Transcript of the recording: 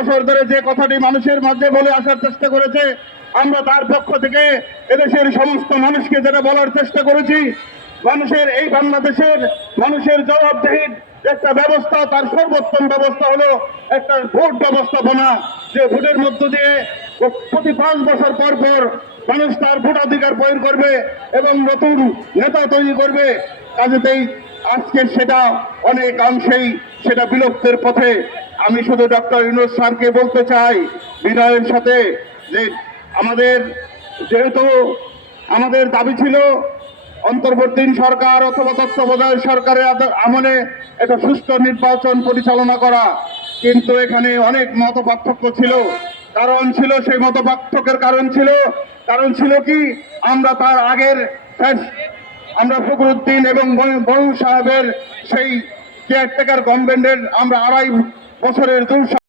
বছর ধরে যে কথাটি মানুষের মাঝে বলে আসার চেষ্টা করেছে, আমরা তার পক্ষ থেকে এদেশের সমস্ত মানুষকে যেটা বলার চেষ্টা করেছি, মানুষের এই বাংলাদেশের মানুষের জবাবদেহির একটা ব্যবস্থা, তার সর্বোত্তম ব্যবস্থা হলো একটা ভোট ব্যবস্থাপনা, যে ভোটের মধ্য দিয়ে প্রতি পাঁচ বছর পর পর মানুষ তার ভোটাধিকার প্রয়োগ করবে এবং নতুন নেতা তৈরি করবে। কাজেতেই আজকের সেটা অনেক অংশেই সেটা বিলুপ্তের পথে। আমি শুধু ডক্টর ইউনুস স্যারকে বলতে চাই বিনয়ের সাথে, যে আমাদের যেহেতু আমাদের দাবি ছিল অন্তর্বর্তী সরকার অথবা তত্ত্বাবধায়ক সরকারের আমলে একটা সুষ্ঠু নির্বাচন পরিচালনা করা। কিন্তু এখানে অনেক মত পার্থক্য ছিল। কারণ ছিল সেই মত পার্থক্যের কারণ ছিল। কারণ ছিল কি, আমরা তার আগের আমরা ফখরুদ্দিন এবং বরু- বরুণ সাহেবের সেই কেয়ারটেকার গভর্নমেন্টের আমরা আড়াই বছরের দূর